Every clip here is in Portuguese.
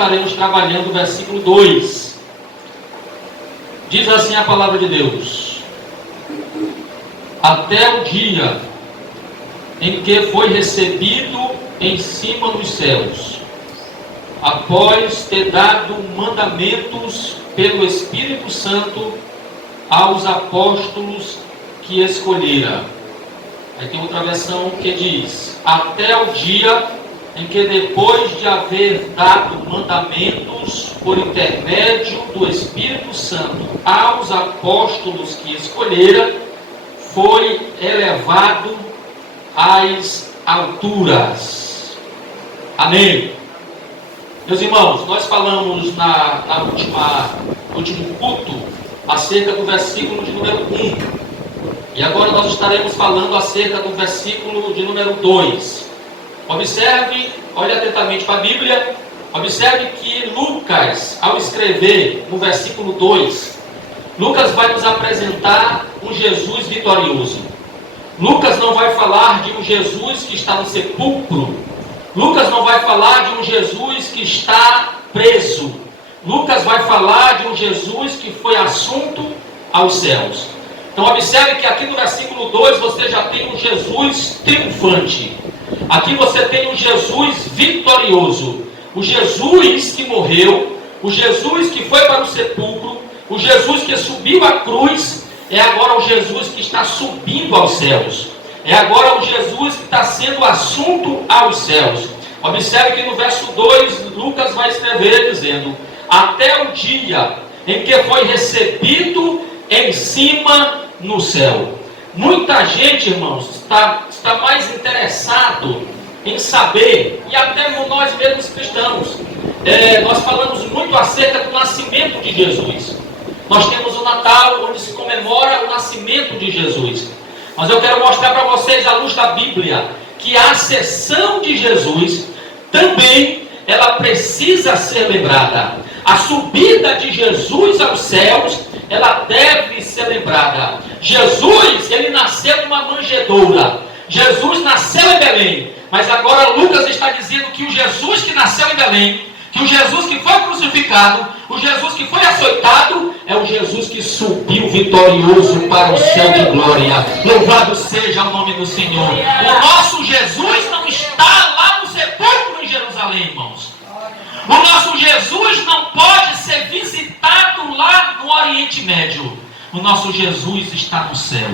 estaremos trabalhando o versículo 2. Diz assim a palavra de Deus: até o dia em que foi recebido em cima dos céus, após ter dado mandamentos pelo Espírito Santo aos apóstolos que escolhera. Aí tem outra versão que diz: até o dia em que, depois de haver dado mandamentos por intermédio do Espírito Santo aos apóstolos que escolhera, foi elevado às alturas. Amém. Meus irmãos, nós falamos no último culto acerca do versículo de número 1. E agora nós estaremos falando acerca do versículo de número 2. Observe, olhe atentamente para a Bíblia. Observe que Lucas, ao escrever no versículo 2, Lucas vai nos apresentar um Jesus vitorioso. Lucas não vai falar de um Jesus que está no sepulcro. Lucas não vai falar de um Jesus que está preso. Lucas vai falar de um Jesus que foi assunto aos céus. Então observe que aqui no versículo 2 você já tem um Jesus triunfante. Aqui você tem um Jesus vitorioso. O Jesus que morreu, o Jesus que foi para o sepulcro, o Jesus que subiu à cruz, é agora o Jesus que está subindo aos céus. É agora o Jesus que está sendo assunto aos céus. Observe que no verso 2, Lucas vai escrever dizendo: até o dia em que foi recebido em cima no céu. Muita gente, irmãos, está mais interessado em saber, e até nós mesmos cristãos, nós falamos muito acerca do nascimento de Jesus. Nós temos o Natal, onde se comemora o nascimento de Jesus. Mas eu quero mostrar para vocês, à luz da Bíblia, que a ascensão de Jesus também ela precisa ser lembrada. A subida de Jesus aos céus, ela deve ser lembrada. Jesus, ele nasceu numa manjedoura. Jesus nasceu em Belém. Mas agora Lucas está dizendo que o Jesus que nasceu em Belém, que o Jesus que foi crucificado, o Jesus que foi açoitado, é o Jesus que subiu vitorioso para o céu de glória. Louvado seja o nome do Senhor. O nosso Jesus não está lá no sepulcro em Jerusalém, irmãos. O nosso Jesus não pode ser visitado lá no Oriente Médio. O nosso Jesus está no céu.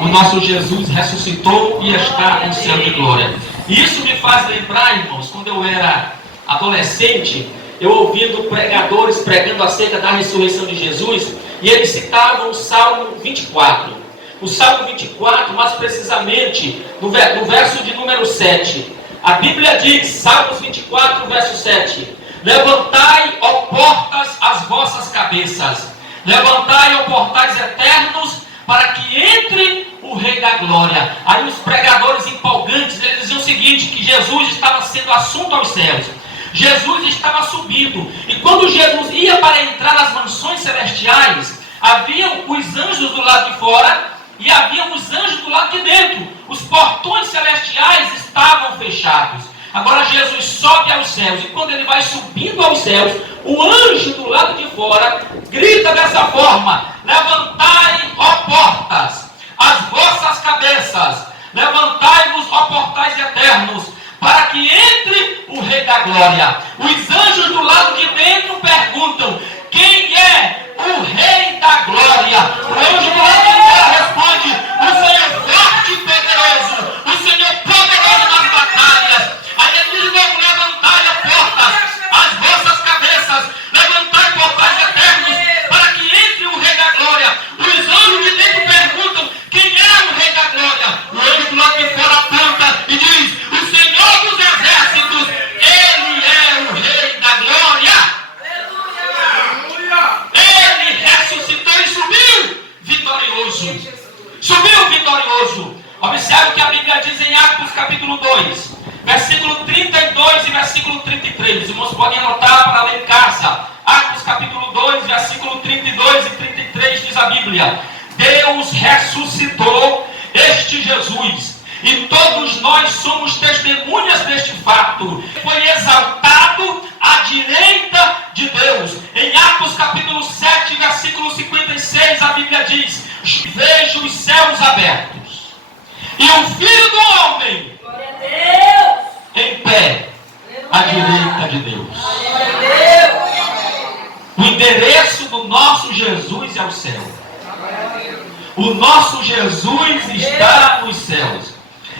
O nosso Jesus ressuscitou e está no céu de glória. E isso me faz lembrar, irmãos, quando eu era adolescente, eu ouvindo pregadores pregando acerca da ressurreição de Jesus, e eles citavam o Salmo 24. O Salmo 24, mais precisamente, no verso de número 7. A Bíblia diz, Salmos 24, verso 7: levantai, ó portas, as vossas cabeças. Levantai, ó portais eternos, para que entre o Rei da Glória. Aí os pregadores empolgantes, eles diziam o seguinte, que Jesus estava sendo assunto aos céus. Jesus estava subindo. E quando Jesus ia para entrar nas mansões celestiais, haviam os anjos do lado de fora e haviam os anjos do lado de dentro. Os portões celestiais estavam fechados. Agora Jesus sobe aos céus, e quando ele vai subindo aos céus, o anjo do lado de fora grita dessa forma: levantai, ó portas, as vossas cabeças, levantai-vos, ó portais eternos, para que entre o Rei da Glória. Os anjos do lado de dentro perguntam: quem é o Rei da Glória? O anjo do lado de fora responde: o Senhor forte e poderoso, o Senhor poderoso nas batalhas. Aí ele diz logo: levantai as portas, as vossas cabeças, levantai portais eternos, para que entre o Rei da Glória. Os anjos de dentro perguntam: quem é o Rei da Glória? O anjo do lado de fora aponta e diz: o Senhor dos exércitos, ele é o Rei da Glória. Ele ressuscitou e subiu vitorioso. Subiu vitorioso. Observe o que a Bíblia diz em Atos capítulo 2, versículo 32 e versículo 33. Os irmãos podem anotar para ler em casa. Atos capítulo 2, versículo 32 e 33 diz a Bíblia: Deus ressuscitou este Jesus, e todos nós somos testemunhas deste fato. Foi exaltado à direita Deus. O endereço do nosso Jesus é o céu. O nosso Jesus está nos céus.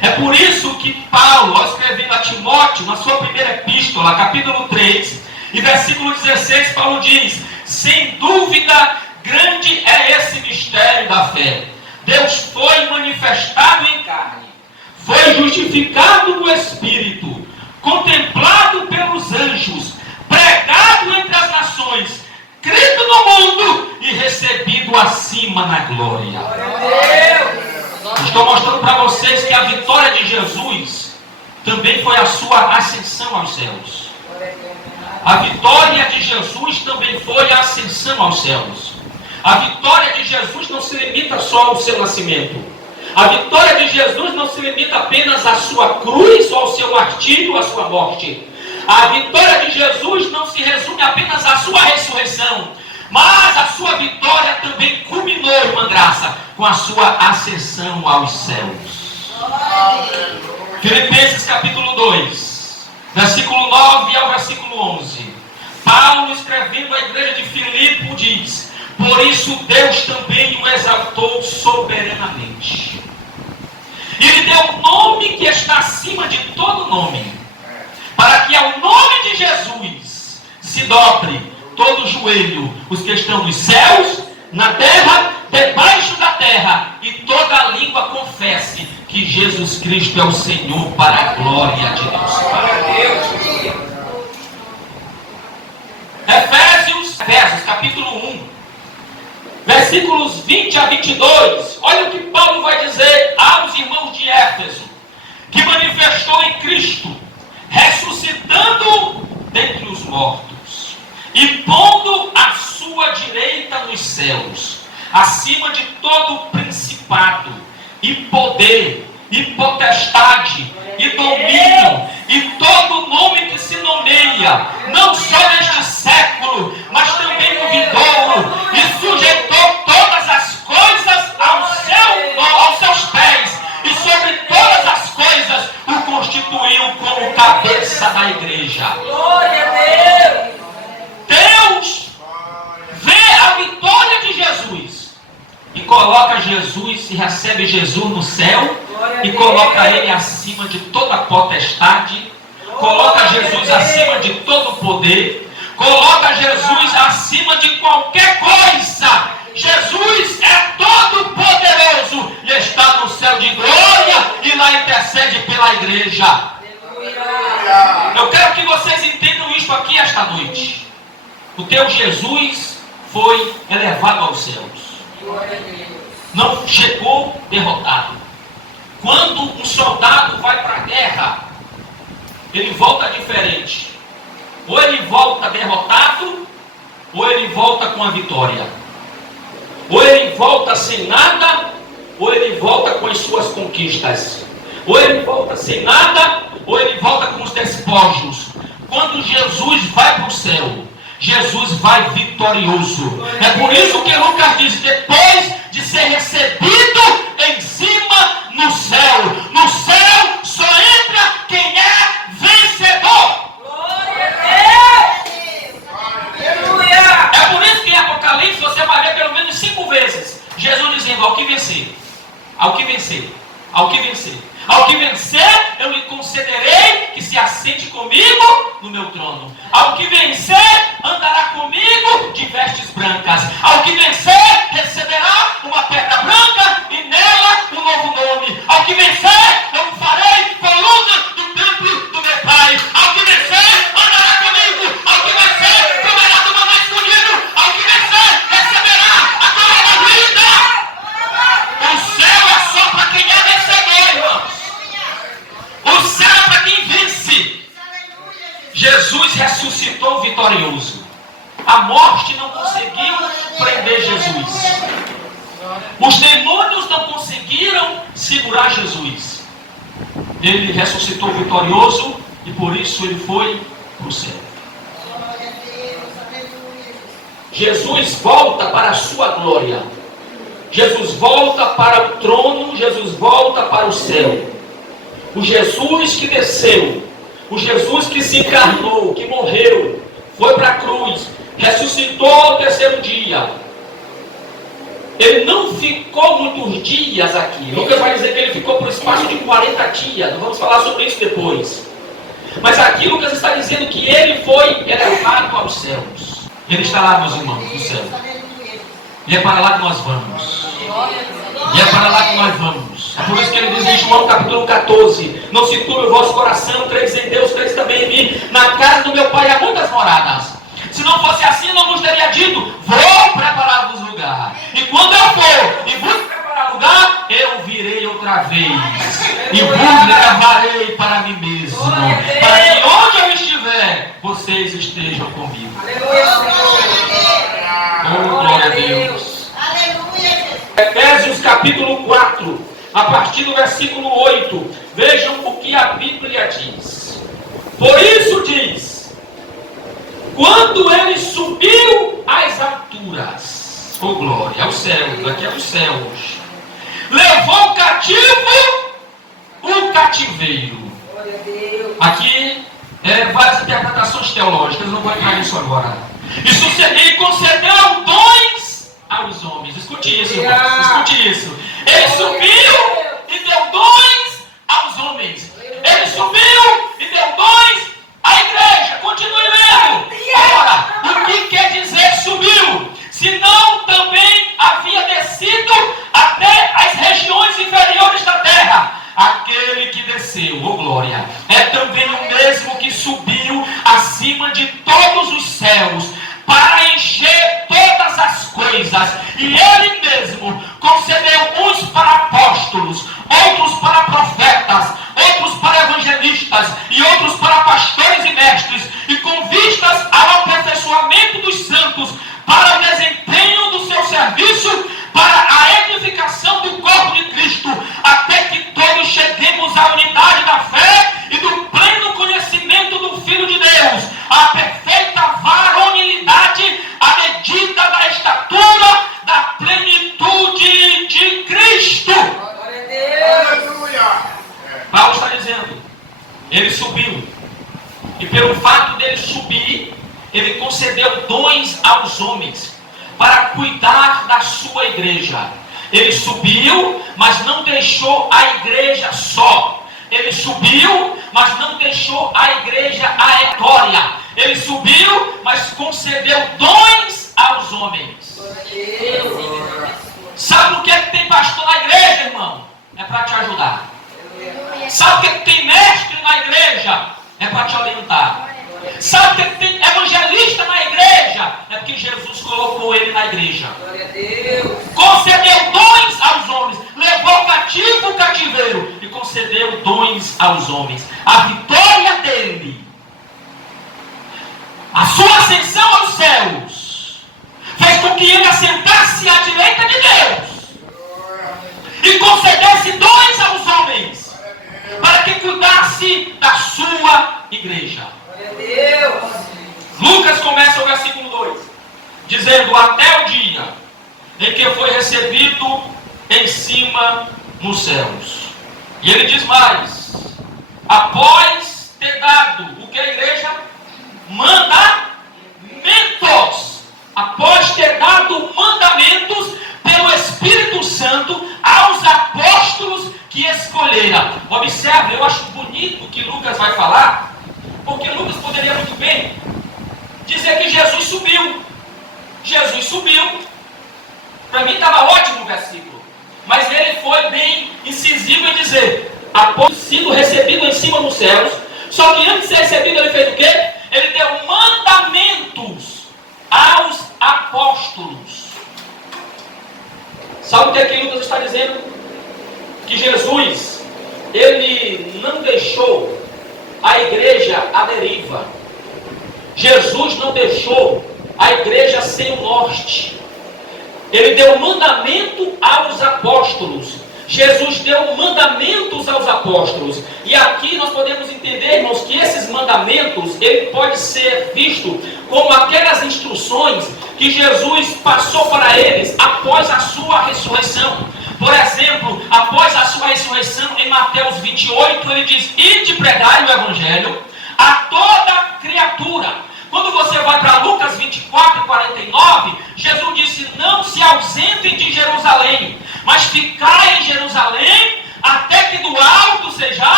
É por isso que Paulo, ao escrever a Timóteo, na sua primeira epístola, capítulo 3, e versículo 16, Paulo diz: sem dúvida, grande é esse mistério da fé. Deus foi manifestado em carne, foi justificado no Espírito, contemplado pelos anjos, pregado entre as nações, crido no mundo e recebido acima na glória. Estou mostrando para vocês que a vitória de Jesus também foi a sua ascensão aos céus. A vitória de Jesus também foi a ascensão aos céus. A vitória de Jesus não se limita só ao seu nascimento. A vitória de Jesus não se limita apenas à sua cruz, ou ao seu martírio, à sua morte. A vitória de Jesus não se resume apenas à sua ressurreição, mas a sua vitória também culminou, irmã Graça, com a sua ascensão aos céus. Filipenses capítulo 2, versículo 9 ao versículo 11. Paulo, escrevendo à igreja de Filipe, diz: por isso Deus também o exaltou soberanamente. E lhe deu um nome que está acima de todo nome, para que ao nome de Jesus se dobre todo o joelho, os que estão nos céus, na terra, debaixo da terra, e toda a língua confesse que Jesus Cristo é o Senhor, para a glória de Deus. Efésios capítulo 1, versículos 20 a 22, olha o que Paulo vai dizer aos irmãos de Éfeso, que manifestou em Cristo, ressuscitando dentre os mortos, e pondo a sua direita nos céus, acima de todo principado, e poder, e potestade, e domínio, e todo nome que se nomeia, não só neste século, mas também no vindouro, e sujeitou todas as coisas aos seus pés, e sobre todas as coisas o constituiu como cabeça da igreja. Glória a Deus! Deus vê a vitória de Jesus e coloca Jesus, e recebe Jesus no céu, e coloca ele acima de toda potestade, coloca Jesus acima de todo poder, coloca Jesus acima de qualquer coisa. Jesus é todo poderoso e está no céu de glória, e lá intercede pela igreja. Eu quero que vocês entendam isso aqui esta noite. O teu Jesus foi elevado aos céus. Não chegou derrotado. Quando um soldado vai para a guerra, ele volta diferente. Ou ele volta derrotado, ou ele volta com a vitória. Ou ele volta sem nada, ou ele volta com as suas conquistas. Ou ele volta sem nada, ou ele volta com os despojos. Quando Jesus vai para o céu, Jesus vai vitorioso. É por isso que Lucas diz: depois de ser recebido em cima no céu. No céu só entra quem é vencedor. Glória a Deus! Aleluia! É por isso que em Apocalipse você vai ver pelo menos 5 vezes Jesus dizendo: ao que vencer, ao que vencer, ao que vencer, ao que vencer, eu lhe concederei que se assente comigo no meu trono. Ao que vencer, andará comigo de vestes brancas. Ao que vencer, receberá uma pedra branca e nela um novo nome. Ao que vencer, eu o farei coluna do templo do meu Pai. Ao que vencer, andará comigo. Ao que vencer, comerá do maná escondido. Ao que vencer, receberá a glória da vida. O céu é só para quem é vencedor, irmãos. O céu é para quem vence. Jesus ressuscitou vitorioso. A morte não conseguiu prender Jesus. Os demônios não conseguiram segurar Jesus. Ele ressuscitou vitorioso e por isso ele foi para o céu. Jesus volta para a sua glória. Jesus volta para o trono. Jesus volta para o céu. O Jesus que desceu, o Jesus que se encarnou, que morreu, ressuscitou ao terceiro dia. Ele não ficou muitos dias aqui. Lucas vai dizer que ele ficou por espaço de 40 dias. Nós vamos falar sobre isso depois. Mas aqui Lucas está dizendo que ele foi elevado aos céus. Ele está lá, meus irmãos, no céu. E é para lá que nós vamos. E é para lá que nós vamos. É por isso que ele diz em João capítulo 14: não se turbe o vosso coração, creis em Deus, creis também em mim. Na casa do meu pai há muitas moradas. Se não fosse assim, eu não vos teria dito: vou preparar-vos lugar. E quando eu for e vos preparar lugar, eu virei outra vez e vos levarei para mim mesmo, para que onde eu estiver, vocês estejam comigo. Oh, glória a Deus. Efésios capítulo 4, a partir do versículo 8. Vejam o que a Bíblia diz. Por isso diz: quando ele subiu às alturas, oh glória, aos céus, aqui é os céus, levou cativo o cativeiro. Aqui várias interpretações teológicas, não vou entrar nisso agora. E concedeu dons aos homens. Escute isso, irmãos, escute isso. Ele subiu e deu dons aos homens. Ele subiu e deu dons à igreja. Continue lendo. Ora, o que quer dizer subiu? Se não também havia descido até as regiões inferiores da terra. Aquele que desceu, oh glória, é também o mesmo que subiu acima de todos os céus para encher todas as coisas. E ele mesmo concedeu uns para apóstolos, outros para profetas, outros para evangelistas e outros para pastores e mestres, e com vistas ao aperfeiçoamento dos santos, para o desempenho do seu serviço, para a edificação do corpo de Cristo, até que todos cheguemos à unidade da fé e do pleno conhecimento do Filho de Deus, à perfeita varonilidade, à medida da estatura da plenitude de Cristo. Paulo está dizendo, ele subiu, e pelo fato dele subir, ele concedeu dons aos homens para cuidar da sua igreja. Ele subiu, mas não deixou a igreja só. Ele subiu, mas não deixou a igreja aleatória. Ele subiu, mas concedeu dons aos homens. Sabe o que tem pastor na igreja, irmão? É para te ajudar. Sabe o que tem mestre na igreja? É para te orientar. Sabe o que tem evangelista na igreja? É porque Jesus colocou ele na igreja. Concedeu dons aos homens, levou cativo o cativeiro e concedeu dons aos homens. A vitória dele, a sua ascensão aos céus, fez com que ele assentasse à direita de Deus e concedesse dons aos homens para que cuidasse da sua igreja. Lucas começa o versículo 2 dizendo: até o dia em que foi recebido em cima nos céus. E ele diz mais: após ter dado o que a igreja? Mandamentos. Após ter dado mandamentos pelo Espírito Santo aos apóstolos que escolheram. Observe, eu acho bonito que Lucas vai falar, porque Lucas poderia muito bem dizer que Jesus subiu. Jesus subiu. Para mim estava ótimo o versículo. Mas ele foi bem incisivo em dizer: após sido recebido em cima nos céus. Só que antes de ser recebido, ele fez o quê? Ele deu mandamentos aos apóstolos. Sabe o que aqui Lucas está dizendo? Que Jesus, ele não deixou a igreja à deriva. Jesus não deixou a igreja sem o norte. Ele deu mandamento aos apóstolos. Jesus deu mandamentos aos apóstolos. E aqui nós podemos entender, irmãos, que esses mandamentos, ele pode ser visto como aquelas instruções que Jesus passou para eles após a sua ressurreição. Por exemplo, após a sua ressurreição, em Mateus 28, ele diz: ide pregai o evangelho a toda criatura. Quando você vai para Lucas 24 e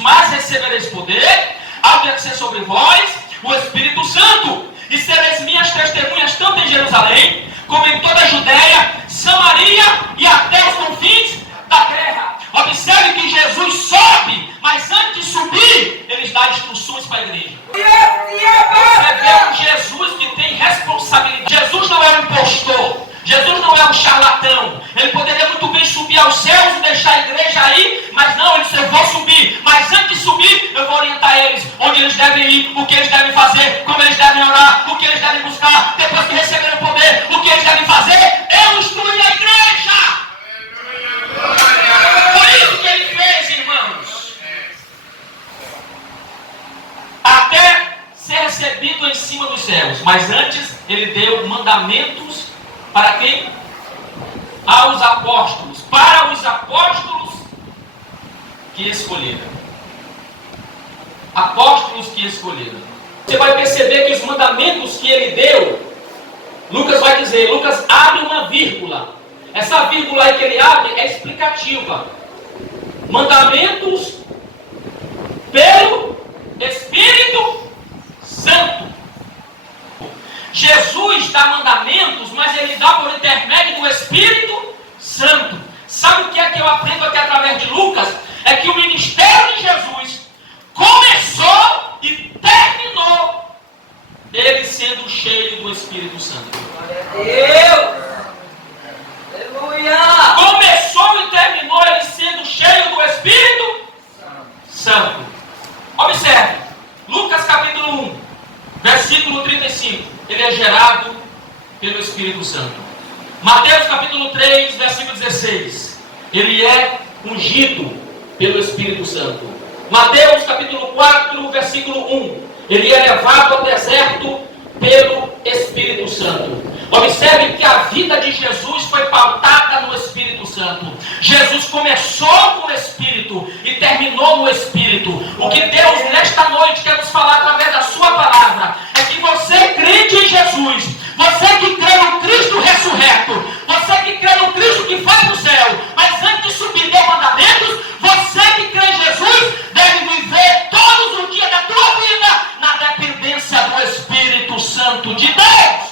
mas recebereis poder ao descer sobre vós o Espírito Santo, e sereis minhas testemunhas tanto em Jerusalém, como em toda a Judéia, Samaria e até os confins da terra. Observe que Jesus sobe, mas antes de subir, ele dá instruções para a igreja. Você vê um Jesus que tem responsabilidade. Jesus não é um impostor. Jesus não é um charlatão. Ele poderia muito bem subir aos céus e deixar a igreja aí, mas não, ele disse, eu vou subir. Mas antes de subir, eu vou orientar eles onde eles devem ir, o que eles devem fazer, como eles devem orar, o que eles devem buscar. Depois que receberem o poder, o que eles devem fazer, eu instruí a igreja. Por isso que ele fez, irmãos, até ser recebido em cima dos céus. Mas antes, ele deu mandamentos para quem? Aos apóstolos. Para os apóstolos que escolheram. Apóstolos que escolheram. Você vai perceber que os mandamentos que ele deu, Lucas vai dizer, Lucas abre uma vírgula. Essa vírgula aí que ele abre é explicativa. Mandamentos pelo Espírito Santo. Jesus dá mandamentos, mas ele dá por intermédio do Espírito Santo. Sabe o que é que eu aprendo aqui através de Lucas? É que o ministério de Jesus começou e terminou ele sendo cheio do Espírito Santo. Deus! Aleluia! Começou e terminou ele sendo cheio do Espírito Santo. Observe, Lucas capítulo 1, versículo 35. Ele é gerado pelo Espírito Santo. Mateus capítulo 3, versículo 16. Ele é ungido pelo Espírito Santo. Mateus capítulo 4, versículo 1. Ele é levado ao deserto pelo Espírito Santo. Observe que a vida de Jesus foi pautada no Espírito Santo. Jesus começou com o Espírito e terminou no Espírito. O que Deus nesta noite quer nos falar através da sua palavra é que você crente em Jesus, você que crê no Cristo ressurreto, você que crê no Cristo que foi para o céu, mas antes de subir deu mandamentos, você que crê em Jesus deve viver todos os dias da tua vida na dependência do Espírito Santo de Deus.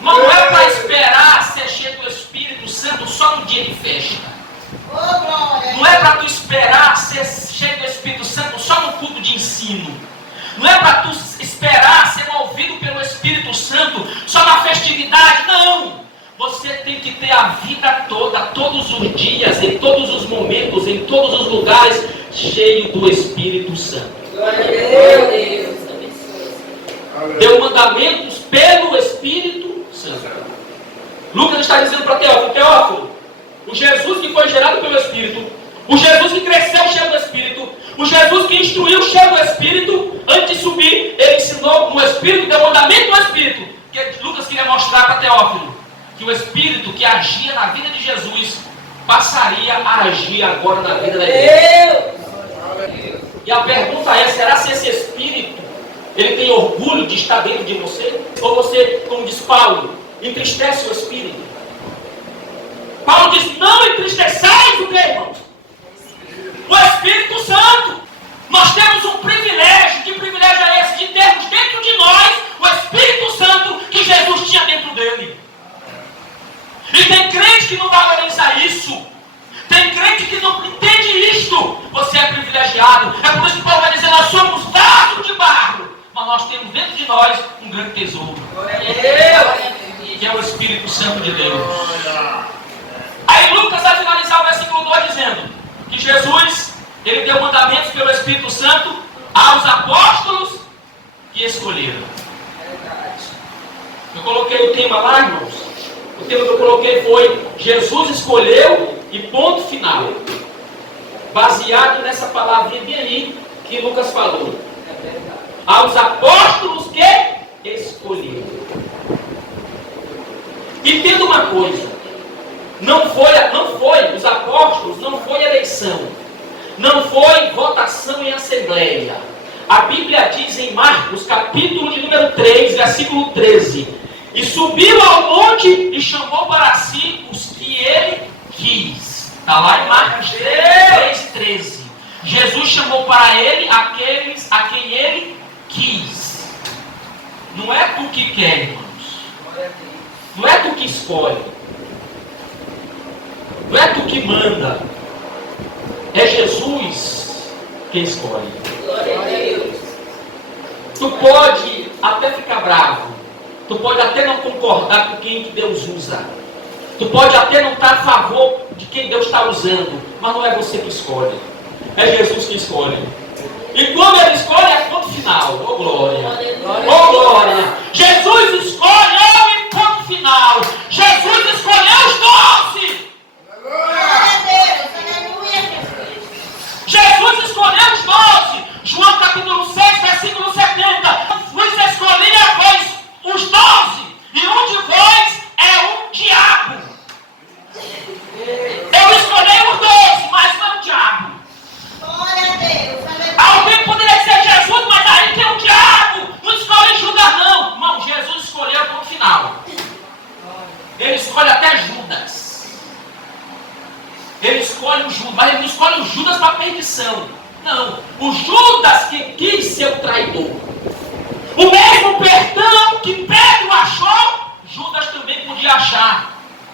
Não é para esperar ser cheio do Espírito Santo só no dia de festa. Não é para tu esperar ser cheio do Espírito Santo só no culto de ensino. Não é para tu esperar ser movido pelo Espírito Santo só na festividade. Não! Você tem que ter a vida toda, todos os dias, em todos os momentos, em todos os lugares, cheio do Espírito Santo. Glória a Deus. Deu mandamentos pelo Espírito Santo. Lucas está dizendo para Teófilo, Teófilo, o Jesus que foi gerado pelo Espírito, o Jesus que cresceu cheio do Espírito, o Jesus que instruiu cheio do Espírito, antes de subir, ele ensinou no Espírito, deu mandamento no Espírito. Que Lucas queria mostrar para Teófilo que o Espírito que agia na vida de Jesus passaria a agir agora na vida da igreja. E a pergunta é, será se esse Espírito ele tem orgulho de estar dentro de você? Ou você, como diz Paulo, entristece o Espírito? Paulo diz, não entristeçais o que, irmãos? O Espírito Santo. Nós temos um privilégio. Que privilégio é esse? De termos dentro de nós o Espírito Santo que Jesus tinha dentro dele. E tem crente que não valoriza isso. Tem crente que não entende isto. Você é privilegiado. É por isso que Paulo vai dizer, nós somos vasos de barro, mas nós temos dentro de nós um grande tesouro, que é o Espírito Santo de Deus. Aí Lucas vai finalizar o versículo 2 dizendo que Jesus, ele deu mandamentos pelo Espírito Santo aos apóstolos que escolheram. Eu coloquei o tema lá, irmãos. O tema que eu coloquei foi Jesus escolheu e ponto final. Baseado nessa palavrinha bem aí que Lucas falou. Aos apóstolos que escolheram. Entenda uma coisa. Não foi os apóstolos, não foi eleição. Não foi votação em assembleia. A Bíblia diz em Marcos, capítulo de número 3, versículo 13. E subiu ao monte e chamou para si os que ele quis. Está lá em Marcos 3, 13. Jesus chamou para ele aqueles a quem ele quis. Não é tu que quer, irmãos. Não é tu que escolhe. Não é tu que manda. É Jesus quem escolhe. Glória a Deus. Tu pode até ficar bravo. Tu pode até não concordar com quem que Deus usa. Tu pode até não estar a favor de quem Deus está usando. Mas não é você que escolhe. É Jesus que escolhe. E quando Ele escolhe, é ponto final. Oh glória! Oh glória! Jesus escolheu em ponto final. Jesus escolheu os 12. Glória a Deus. Aleluia, Jesus. Jesus escolheu os 12. João capítulo 6, versículo 70. Vos escolhi a vós os 12. E um de vós é um diabo. Eu escolhi os 12, mas não o diabo. Glória a Deus. Aleluia. Alguém poderia dizer Jesus, mas aí tem um diabo. Não escolhe Judas, não. Irmão, Jesus escolheu para o final. Ele escolhe até Judas. Ele escolhe o Judas, mas ele não escolhe o Judas para perdição. Não. O Judas que quis ser o traidor. O mesmo perdão que Pedro achou, Judas também podia achar,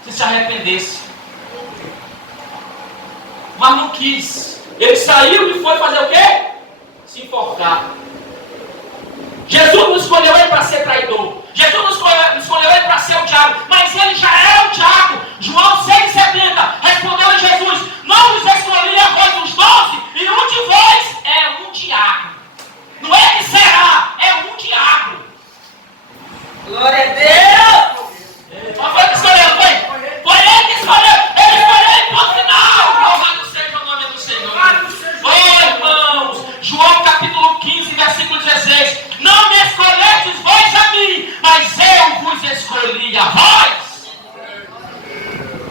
se arrependesse. Mas não quis. Ele saiu e foi fazer o quê? Se enforcar. Jesus não escolheu ele para ser traidor. Jesus não escolheu ele para ser o diabo. Mas ele já é o diabo. João 6,70 respondeu a Jesus: não vos escolhi a vós os 12, e um de vós é um diabo. Não é que será, é um diabo. Glória a Deus. Mas foi que escolheu, foi? Foi ele que escolheu. Ele escolheu em ponto final. Louvado seja o nome do Senhor. Oh, irmãos, João capítulo 15, versículo 16. Não me escolhestes vós a mim, mas eu vos escolhi a vós.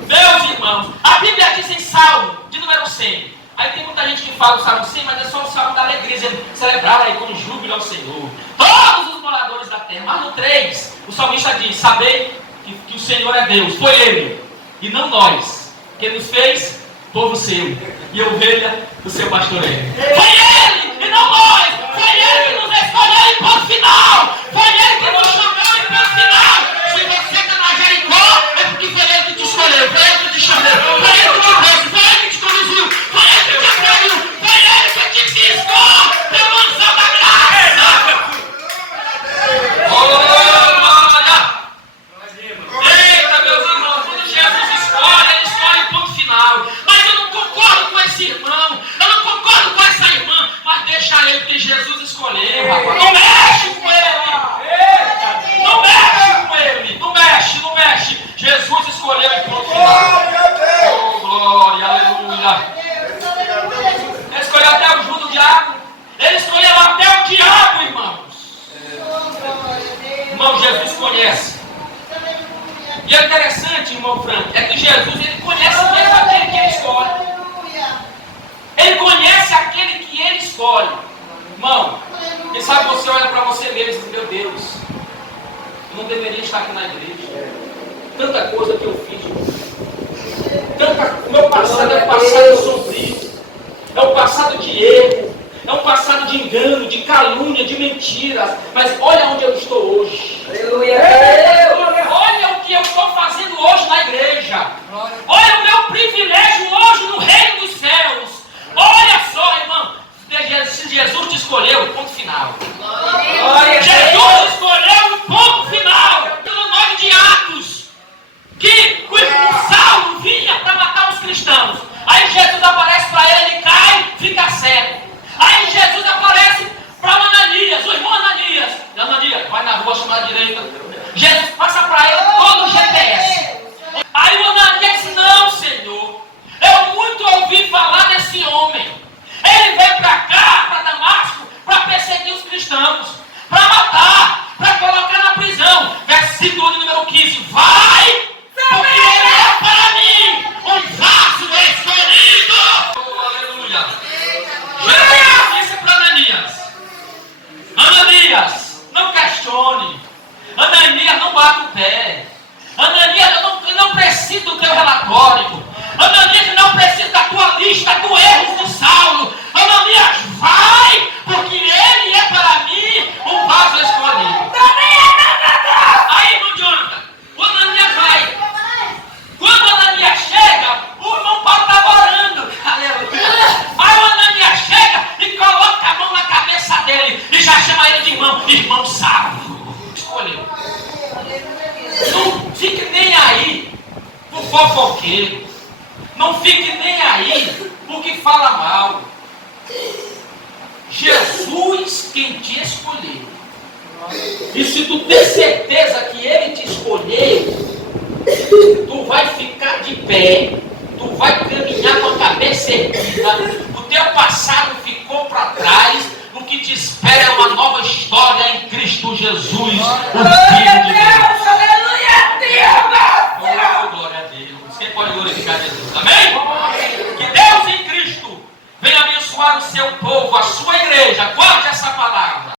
Meus irmãos, a Bíblia diz em Salmo, de número 100. Aí tem muita gente que fala o Salmo 100, mas é só o Salmo da alegria, dizendo, celebrar aí com júbilo ao Senhor. Todos os moradores da terra. Mas no 3, o salmista diz, sabei que o Senhor é Deus. Foi Ele, e não nós, que nos fez povo seu, e ovelha do seu pastoreio. Foi Ele, e não nós. Foi Ele que nos escolheu em ponto final. Foi Ele que nos chamou em ponto final. Se você está na Jericó, é porque foi Ele que te escolheu. Foi Ele que te chamou. Foi Ele que te trouxe. Foi Ele que te conduziu. Foi Ele que te atraiu. Foi Ele que te ciscou pela unção da graça. Oh, glória! Eita, meus irmãos, quando Jesus escolhe, Ele escolhe em ponto final. Mas eu não concordo com esse irmão, eu não concordo com essa irmã, mas deixa ele que Jesus escolheu, rapaz. Não mexe com ele. Não mexe com ele. Não mexe, não mexe. Jesus escolheu em ponto final. Oh, glória, aleluia. Ele escolheu até o Judas, o diabo. Ele escolheu até o diabo, irmãos. Irmão, Jesus conhece. E é interessante, irmão Franco, é que Jesus, ele conhece mesmo aquele que ele escolhe. Ele conhece aquele que ele escolhe. Irmão, quem sabe você olha para você mesmo e diz, meu Deus, eu não deveria estar aqui na igreja. Tanta coisa que eu fiz. O meu passado é um passado sombrio. É um passado de erro. É um passado de engano, de calúnia, de mentiras. Mas olha onde eu estou hoje. Aleluia. Olha o que eu estou fazendo hoje na igreja. Olha o meu privilégio hoje no reino dos céus. Olha só, irmão. Se Jesus te escolheu, ponto final. Jesus escolheu o ponto final. Pelo nome de Atos, que o Saulo vinha para matar os cristãos. Aí Jesus aparece para ele, ele cai, fica cego. Aí Jesus aparece para Ananias, o irmão Ananias. Ananias, vai na rua, chama à direita. Jesus passa para ele todo o GPS. Aí o Ananias disse, não, Senhor, eu muito ouvi falar desse homem. Ele veio para cá, para Damasco, para perseguir os cristãos, para matar. Deus quem te escolheu. E se tu tem certeza que Ele te escolheu, tu vai ficar de pé, tu vai caminhar com a cabeça erguida, o teu passado ficou para trás, o que te espera é uma nova história em Cristo Jesus, o Filho de Deus. Aleluia, Deus! Oh, glória a Deus. Quem pode glorificar Jesus? Amém? Que Deus em Cristo venha abençoar o seu povo, a sua igreja. Guarde